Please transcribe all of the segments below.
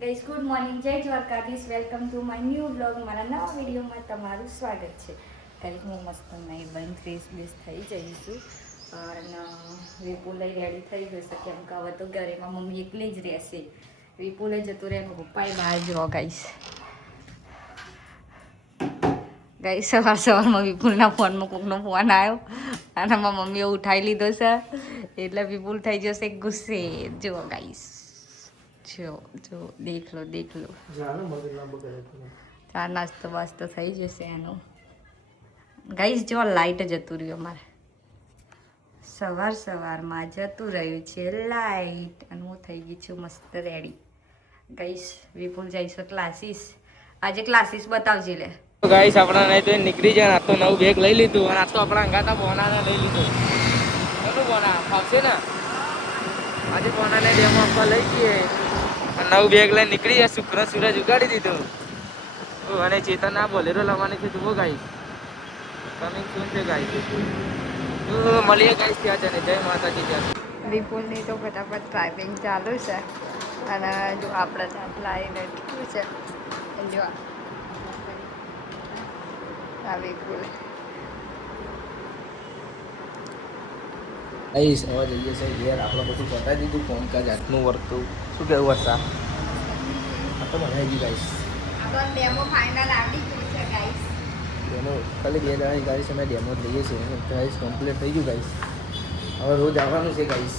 Guys good morning, જય Dwarkadhish. Welcome to my new blog. મારા નવા વિડીયોમાં તમારું સ્વાગત છે. ગાઈસ હું મસ્ત નહીં બન ફ્રેશ બેસ થઈ જઈશું અને વિપુલ રેડી થઈ જશે કેમ કે હવે તો ઘરેમાં મમ્મી એકલી જ રહેશે. વિપુલે જતું રહે, પપ્પાએ બહાર જ ગાઈસ. ગાઈસ સવારમાં વિપુલના ફોનમાં કોકનો ફોન આવ્યો અને મારા મમ્મીએ ઉઠાવી લીધો છે એટલે વિપુલ થઈ જશે ગુસ્સે. જુઓ ગાઈસ, જો દેખ લો ચા નાસ્તો વાસ્તો થઈ જશે એનો. ગાઈસ જો લાઈટ જતું રહ્યું અમારે, સવારમાં જતું રહ્યું છે લાઈટ અને હું થઈ ગઈ છું મસ્ત રેડી. ગાઈસ વિપુલ જઈશું ક્લાસીસ. આજે ક્લાસીસ બતાવજે લે. ગાઈસ આપણા નહીં તો નીકળી જાય. આ તો નવું બેગ લઈ લીધું અને આ તો આપણા અંગાતા બોનાને લઈ લીધું. કેટલું બોના ફાવશે ને? આજે બોનાને ડેમો આપવા લઈ જઈએ. નવું બેગ લઈને નીકળી જાય. શુક્ર સૂરજ ઉગાડી દીધું અને ચેતન આ બોલેરો લાવવાની છે. જુઓ ગાઈસ, કમિંગ સૂન છે ગાઈસ. મળીએ ગાઈસ ત્યાં છે ને. જય માતાજી. ત્યાં વિપુલની તો ફટાફટ ડ્રાઇવિંગ ચાલુ છે અને જો આપણે ત્યાં લાઈને છે જો આ વિપુલ. ગાઈસ હવે જઈએ છે ઘેર. આપણે બધું બતાવી દીધું કામકાજ આજનું વર્ક. તો શું કહેવું વર્ષા? આ તો બનાવી ગયું ગાઈસ. આપણો ડેમો ફાઇનલ આવડી ગયું છે ગાઈસ. ડેમો ખાલી 2 દાડાની ગાઈસ અમે ડેમો લઈએ છીએ. ગાઈસ કમ્પ્લીટ થઈ ગયું ગાઈસ. હવે રોજ આવવાનું છે ગાઈસ.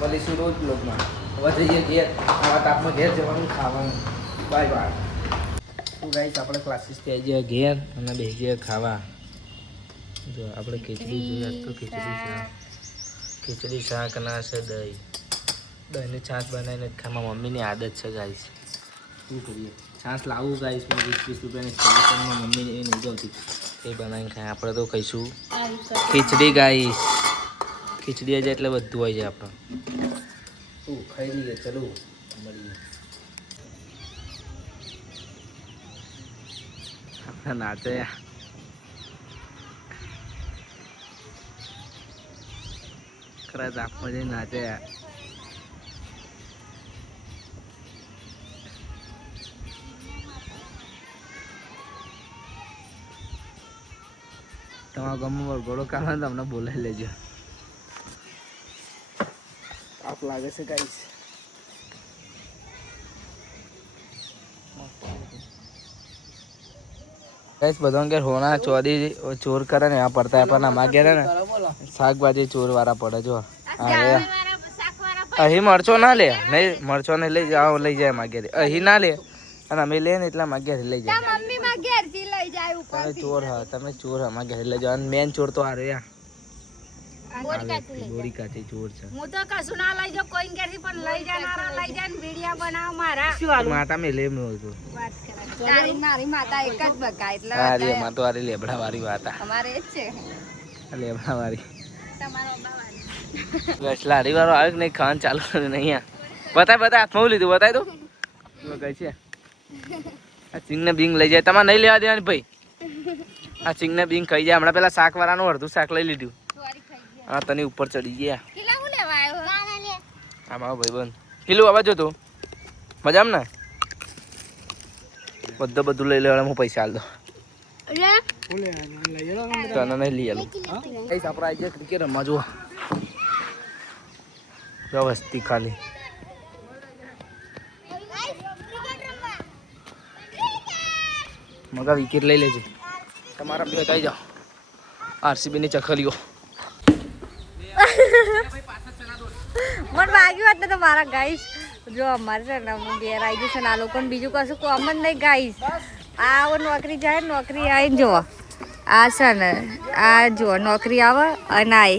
મળીશું રોજ બ્લોગમાં. હવે જઈએ ઘેર. આવા તાપમાં ઘેર જવાનું, ખાવાનું. Bye bye. તો ગાઈસ આપણે ક્લાસીસથી આવી જઈએ ઘેર અને બેસી જઈએ ખાવા. જો આપણે ખીચડી જોઈએ તો ખીચડી શાક ના છે દહીંની છાશ બનાવીને ખાવા મમ્મીની આદત છે ગાઈસ. શું કરીએ, છાશ લાવવું ગાઈસ. મેં 20 રૂપિયાની સ્ટેશનમાં મમ્મીને એ નહીં ગમતી એ બનાવીને ખાય. આપણે તો ખાઈશું ખીચડી ગાઈસ. ખીચડી જાય એટલે બધું હોય જાય આપણે. શું ખાઈ લઈએ, ચલો મળીએ. આપણે નાચે ખરા આપમાં જઈને નાચે. તમારા ગામમાં ઘોડો કાઢવા તમને બોલાવી લેજો. તાપ લાગે છે ગાઈસ. ગાઈસ બધા કે હોના ચોરી ચોર કરે ને આ પડતા પણ આમાં ઘેર ને શાકભાજી ચોર વાળા પડે. જો અહીં મરચો ના લે, નહીં મરચો ને લઈ જાઓ, લઈ જાય માગે અહીં ના લે અને અમે લે ને એટલા માગે લઈ જાય. તમે ચોર હા, તમે ચોર હા માગે લઈ જાઓ. અને મેન ચોર તો આ રહ્યા ગોરી કાચી ચોર છે. હું તો કશું ના લઈ જાઉં કોઈ ઘેરથી, પણ લઈ જાનારા લઈ જાય ને વિડિયા બનાવ મારા. માતા મે લેમ નો હતો. વાત કરે નારી માતા એક જ બકા એટલે અરે માતો આરી લેબડા વાળી વાત અમારે એ જ છે. લેબડા વાળી તમારો બાવાની બસ લારી વાળો આવે કે નહીં ખાન ચાલુ નહીં. બતાય હાથમાં લીધું બતાય તો કઈ છે. આ સિંગ ને બિંગ લઈ જાય. તમારે નહીં લેવા દેવાની ભાઈ. આ સિંગ ને બિંગ ખાઈ જાય. હમણાં પેલા શાક વાળાનું અડધું શાક લઈ લીધું. હા તને ઉપર ચડી ગયા. હા મારો ભાઈ બંધ કિલો આવા જો તું મજામ ને બધું લઈ લેવા. હું પૈસા હાલ દો તને નહીં લઈ આલું. કઈ આપણે આવી જાય ક્રિકેટ રમવા. જુઓ વ્યવસ્થિત ખાલી મગા વિકેટ લઈ લેજે. તમારા બે થઈ જાઓ. આરસીબી ની ચખલીઓ મને વાગ્યું હતું તો મારા ગાઈસ. જો અમારે છે ને હું ઘેર આવી જશે ને આ લોકોને બીજું કશું કોમન નહીં ગાઈસ. આ નોકરી જાય, નોકરી આવીને જુઓ આ છે ને આ જુઓ નોકરી આવે અને આ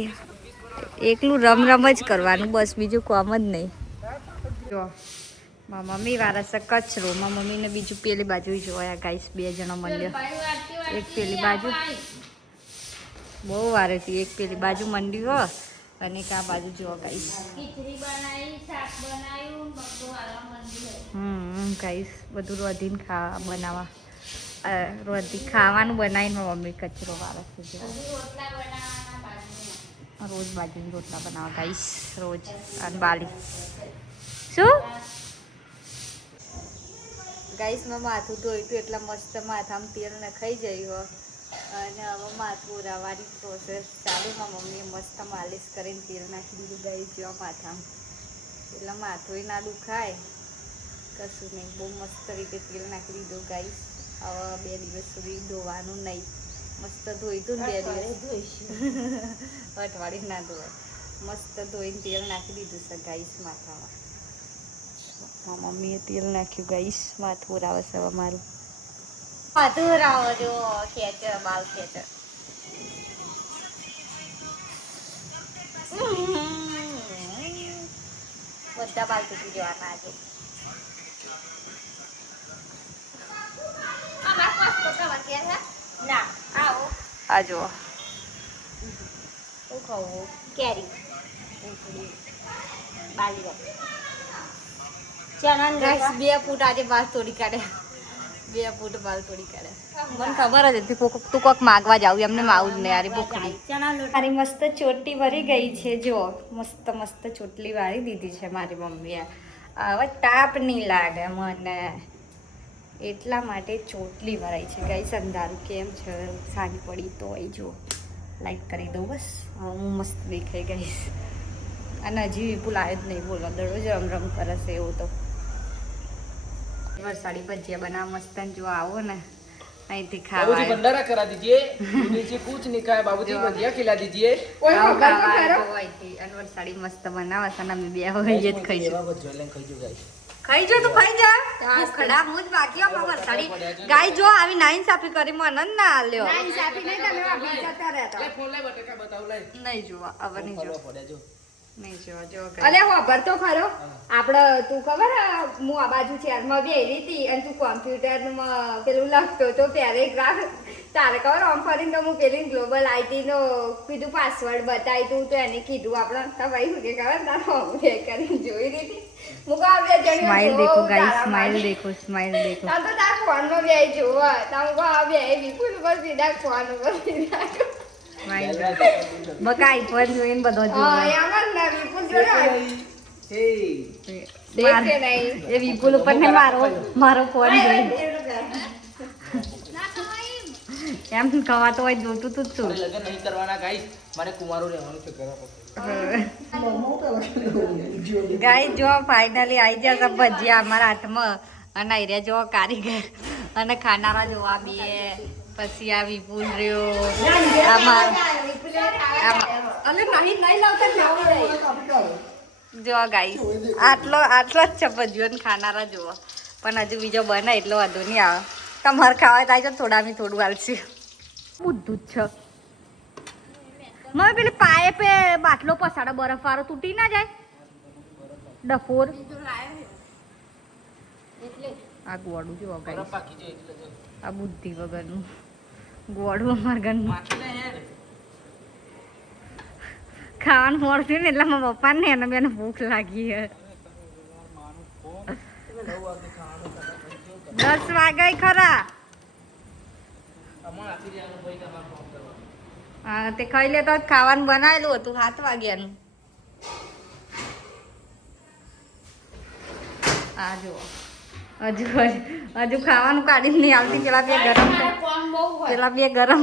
એકલું રમ જ કરવાનું બસ, બીજું કોમ જ નહીં. જો મારા મમ્મી વાળા છે કચરો. મારા મમ્મીને બીજું પેલી બાજુ જોયા ગાઈસ. 2 જણો મંડ્યો. એક પેલી બાજુ બહુ વારેથી, એક પેલી બાજુ મંડ્યો અને આ બાજુ જોવા ગાઈસ. ગાઈસ બધું રોધીને બનાવવા ખાવાનું બનાવીને મમ્મી કચરો વાળો છે. રોજ બાજુની રોટલા બનાવવા ગાઈસ, રોજ અને બાલી શું ગાઈસમાં માથું ધોયું હતું એટલે મસ્ત માથામાં તેલ નખાઈ ગયું અને હવે માથું ઉરાવવાની પ્રોસેસ ચાલુમાં મમ્મીએ મસ્ત માલિશ કરીને તેલ નાખી દીધું ગાઈસ જેવા માથામાં એટલે માથું ના દુખાય કશું નહીં બહુ મસ્ત રીતે તેલ નાખી દીધું ગાઈસ હવે 2 દિવસ સુધી ધોવાનું નહીં મસ્ત ધોઈ તું 2 દિવસ ધોઈશું અઠવાડિયું ના ધોવાય મસ્ત ધોઈને તેલ નાખી દીધું છે ગાઈસ માથામાં મમ્મીએ તેલ નાખ્યું ગાઈસ માથું ઉરાવે છે હવે મારું માથું ઉરાવો જો ખેંચ બાલ ખેંચ બધા બાલ તૂટી જવાના આજે આ જો શું ખાવું કેરી બાલી ચણા 2 ફૂટ આજે બાલ તોડી કાઢે 2 ફૂટ બાલ તોડી કાઢે મને ખબર જ હતી તું કોક માગવા જાવ એમને આવું જ નહીં યાર ભૂખડી મારી મસ્ત ચોટલી ભરી ગઈ છે જો મસ્ત મસ્ત ચોટલી વાળી દીધી છે મારી મમ્મીએ હવે તાપ નહીં લાગે મને એટલા માટે ચોટલી ભરાઈ છે ગાઈસ અંધારું કેમ છે સાંજ પડી તો એ જો લાઈટ કરી દઉં બસ હું મસ્ત દેખાઈ ગઈશ અને હજી વિપુલ આવ્યો જ નહીં બોલો દરરોજ રમ કરે છે એવું તો વરસાદી ભજીયા બનાવ મસ્ત જો આવો ને અહીંથી ખાવા भंडारा करा दीजिए नीचे कुछ नहीं खाया बाबूजी भजिया खिला दीजिए વરસાદી મસ્ત બનાવે છે અમે બે હોય જ ખાઈશું ખાઈ જો તું ખાઈ જા ખડા હું જ બાકી હો વરસાદી ગાય જો આવી નાઈન્સાફી કરી મને ના આલ્યો નાઈન્સાફી નહીં તમે વાપી જતા રહેતા લે ફોન લે બટેકા બતાવ લે નહીં જોવા હવે નહીં જો નહીં જો અલે હોબર તો ખરો આપણે તું ખબર હું આ બાજુ ચેરમાં બેહી હતી અને તું કોમ્પ્યુટરમાં પેલું લખતો તો પેરેગ્રાફ તારે ખબર આમ ફરીને તો હું પેલી ગ્લોબલ આઈટી નો કીધું પાસવર્ડ બતાવી તું તો એને કીધું આપણે તો ભાઈ શું કે ખબર તારો બે કરીને જોઈ હતી હું કહું બે જણી સ્માઈલ દેખો ગાઈસ સ્માઈલ દેખો તો તાર ફોનમાં બે જોવા તો હું કહું બે વિપુલ પર સીધા ફોન ઉપર સીધા બકાઈ પણ જોઈને બધો એ વિપુલ ઉપર ને મારો ફોન જોઈ એમ ખવાતો હોય જોતું તું છું લગન નહીં કરવાના ગાઈસ મારે કુમારો રહેવાનું છે ગાઈસ જો ફાઇનલી આવી જશે ભજીયા અમારા હાથમાં અને આર્યા જો કારીગર અને ખાનારા જોવા બે પછી આ વિપુલ રહ્યો જો ગાઈસ આટલો જ છે ભજીયો ખાનારા જોવો પણ હજુ બીજો બને એટલો વાંધો નહીં આવે તમારે ખાવા થાય છે થોડામી થોડું હાલશે બુદ્ધું જ છે મને પેલી પાએ પે બાટલો પસાડો બરફ વાળો તૂટી ના જાય ડફોર આ ગોળું જો આ બુદ્ધિ વગરનું ગોળું અમારા ઘરનું ખાવાનું મળતું ને એટલે મારા પપ્પાને ને એને બેને ભૂખ લાગી હે 10 વાગે ખરા હા તે ખાઈ લે તો ખાવાનું બનાવેલું હતું 7 વાગ્યાનું આ જો હજુ ખાવાનું કાઢીને નહીં આવતી પેલા બે ગરમ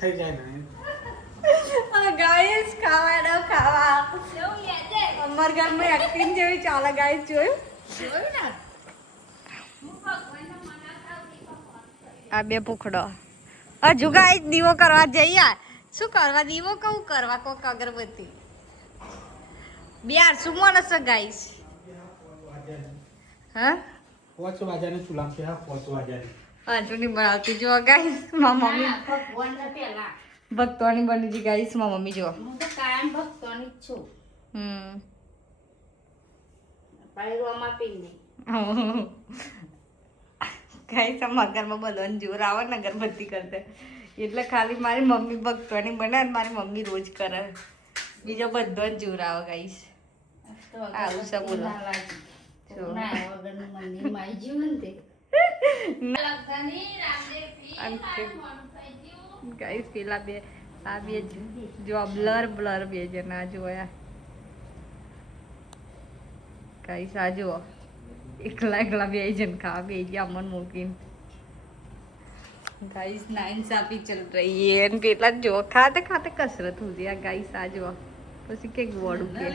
થઈ જાય ને ગાઈસ ખાવા અમાર ઘરમાં એક્ટિંગ જેવી ચાલે ગાઈસ જોયું ને આ બે ભૂખડો હજુ ગાઈસ દીવો કરવા જઈએ શું કરવા દીવો કહું કરવા કોક અગરબત્તી બે શું માણસ ગાઈસ હા 5 વાગ્યાની ચૂલા છે 5 વાગ્યાની હજુ નહીં બનાવતી જો ગાઈસ મારા મમ્મી ભક્તોની બની ગઈ ગાઈસ મારા મમ્મી જો હું તો કાયમ ભક્તોની જ છું પાયરોમાં પી નહીં ગાઈસ અમારા ઘરમાં બધાને જોર આવે ને અગરબત્તી કરતે એટલે ખાલી મારી મમ્મી ભક્તોની બને ને મારી મમ્મી રોજ કરે બીજો બધો જ જોર આવે ગાઈસ આવું છે બોલો ગાઈસ પેલા બે આ બે જો બ્લર બ્લર બે જણા જોયા ગાઈસ આ જુઓ એકલા એકલા બે જણ ખાવા બે ગયા અમન મૂકીને गाइस नाइंसाफी चल रही है पेटला जो खाते खाते कसरत होती है गाइस आ जाओ પછી કે ગોળ ઉકે